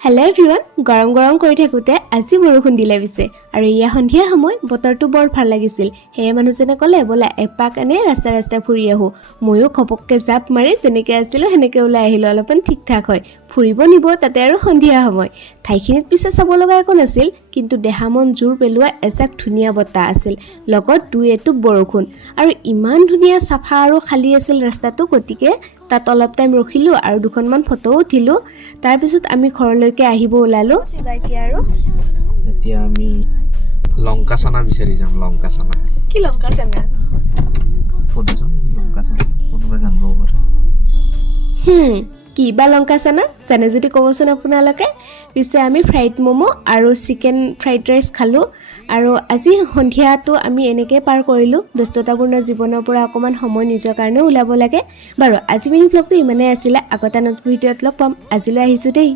Hello' everyone, গৰম গৰম কৰি থাকোঁতে আজি বৰষুণ দিলে পিছে আৰু এয়া সন্ধিয়া সময় বতৰটো বৰ ভাল লাগিছিল। সেয়ে মানুহজনে ক'লে ব'লা এপাক এনে ৰাস্তাই ফুৰি আহোঁ। ময়ো ঘপককৈ জাপ মাৰি যেনেকৈ আছিলোঁ সেনেকৈ ওলাই আহিলোঁ, অলপমান ঠিক ঠাক হয়। ফুৰিব নিব তাতে আৰু সন্ধিয়া সময়। ঠাইখিনিত পিছে চাব লগা একো নাছিল, কিন্তু দেহা মন জোৰ পেলোৱা এজাক ধুনীয়া বতাহ আছিল, লগত দুই এটোপ বৰষুণ আৰু ইমান ধুনীয়া চাফা আৰু খালী আছিল ৰাস্তাটো। গতিকে তাত অলপ টাইম ৰখিলোঁ আৰু দুখনমান ফটো উঠিলোঁ। তাৰপিছত আমি ঘৰলৈকে আহিব ওলালোঁ। এতিয়া আমি লংকা চানা বিচাৰি যাম। লংকা চানা কি লংকা চানা? লংকা চানা কোনোবাই জানিব পাৰে। কি বা লংকা চানা জানে যদি ক'বচোন আপোনালোকে। পিছে আমি ফ্ৰাইড ম'ম' আৰু চিকেন ফ্ৰাইড ৰাইচ খালোঁ আৰু আজি সন্ধিয়াটো আমি এনেকৈ পাৰ কৰিলোঁ। ব্যস্ততাপূৰ্ণ জীৱনৰ পৰা অকণমান সময় নিজৰ কাৰণেও ওলাব লাগে। বাৰু আজি মিনি ভ্লগটো ইমানেই আছিলে, আগতে নতুন ভিডিঅ'ত লগ পাম। আজিলৈ আহিছোঁ দেই।